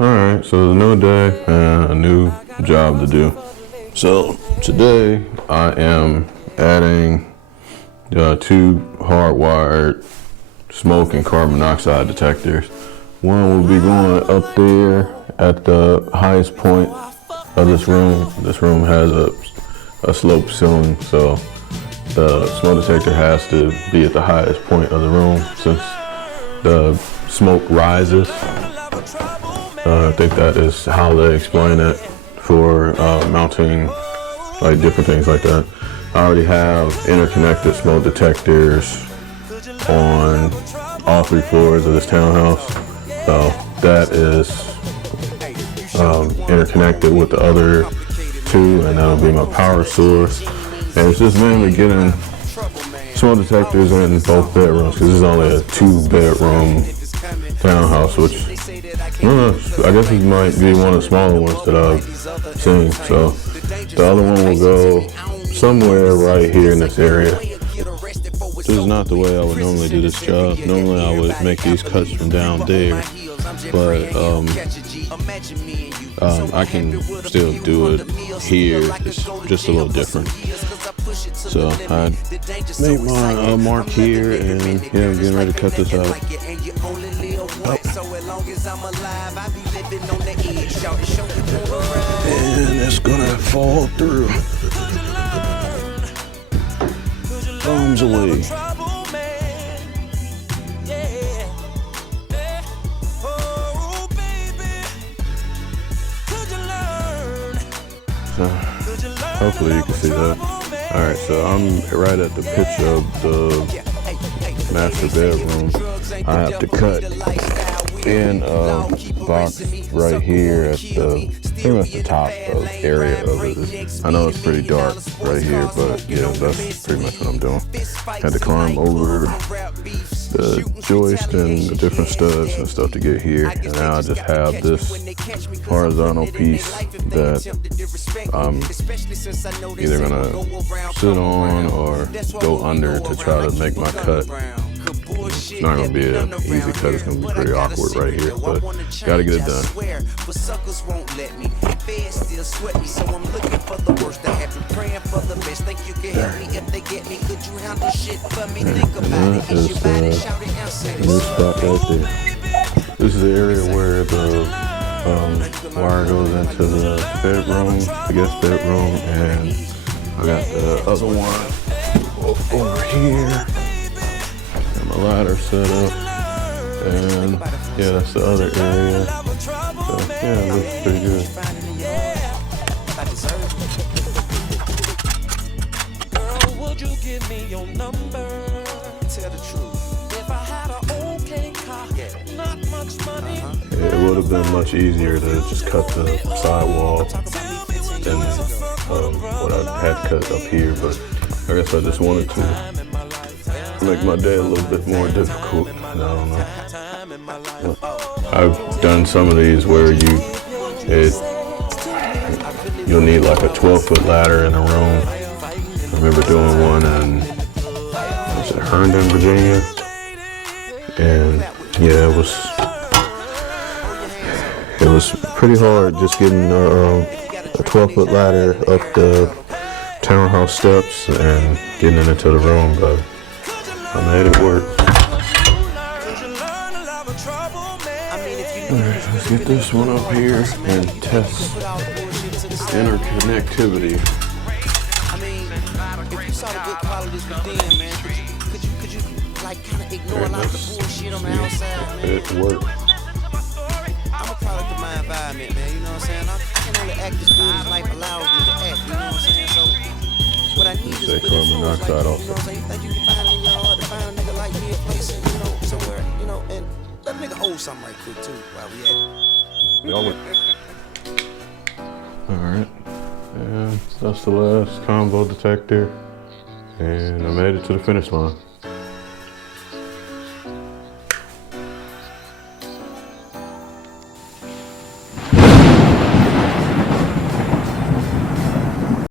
Alright, so it's a new day and a new job to do. So today I am adding two hardwired smoke and carbon monoxide detectors. One will be going up there at the highest point of this room. This room has a sloped ceiling, so the smoke detector has to be at the highest point of the room since the smoke rises. I think that is how they explain it for mounting like different things like that. I already have interconnected smoke detectors on all 3 floors of this townhouse. So that is interconnected with the other 2, and that'll be my power source. And it's just mainly getting smoke detectors in both bedrooms because this is only a 2-bedroom townhouse, which I guess it might be one of the smaller ones that I've seen. So the other one will go somewhere right here in this area. This is not the way I would normally do this job. Normally I would make these cuts from down there, but I can still do it here. It's just a little different. So I made my mark here, and yeah, I'm getting ready to cut this out. And it's gonna fall through. Thumbs away. So, hopefully you can see that. Alright, so I'm right at the pitch of the master bedroom. I have to cut in a box right here at pretty much the top of area of it. I know it's pretty dark right here, but yeah, that's pretty much what I'm doing. Had to climb over the joist and the different studs and stuff to get here, and now I just have this horizontal piece that I'm either gonna sit on or go under to try to make my cut. It's not gonna be an easy cut, it's gonna be pretty awkward right here, but gotta get it done. And that is the new spot right there. This is the area where the wire goes into the bedroom, the guest bedroom, and I got the other one over here. My ladder set up, and yeah, that's the other area. So yeah, it looks pretty good. Girl, would you give me your number? Tell the truth. If I had an okay car, not much money. It would have been much easier to just cut the sidewall than what I had cut up here, but I guess I just wanted to make my day a little bit more difficult. I don't know. I've done some of these where you'll need like a 12-foot ladder in a room. I remember doing one in Herndon, Virginia, and yeah, it was pretty hard just getting a 12-foot ladder up the townhouse steps and getting it into the room, but I made it work. Alright, let's get this one up here and test interconnectivity. It worked. I'm a product of my environment, man, you know what I'm saying? I can only act as good as life allows me to act, you know what I'm saying? So what I need is carbon monoxide also. You know what I'm saying? You think you can find it in your heart to find a nigga like me a place, you know, somewhere, you know, and let a nigga hold something right quick too while we at. Alright, and that's the last combo detector, and I made it to the finish line.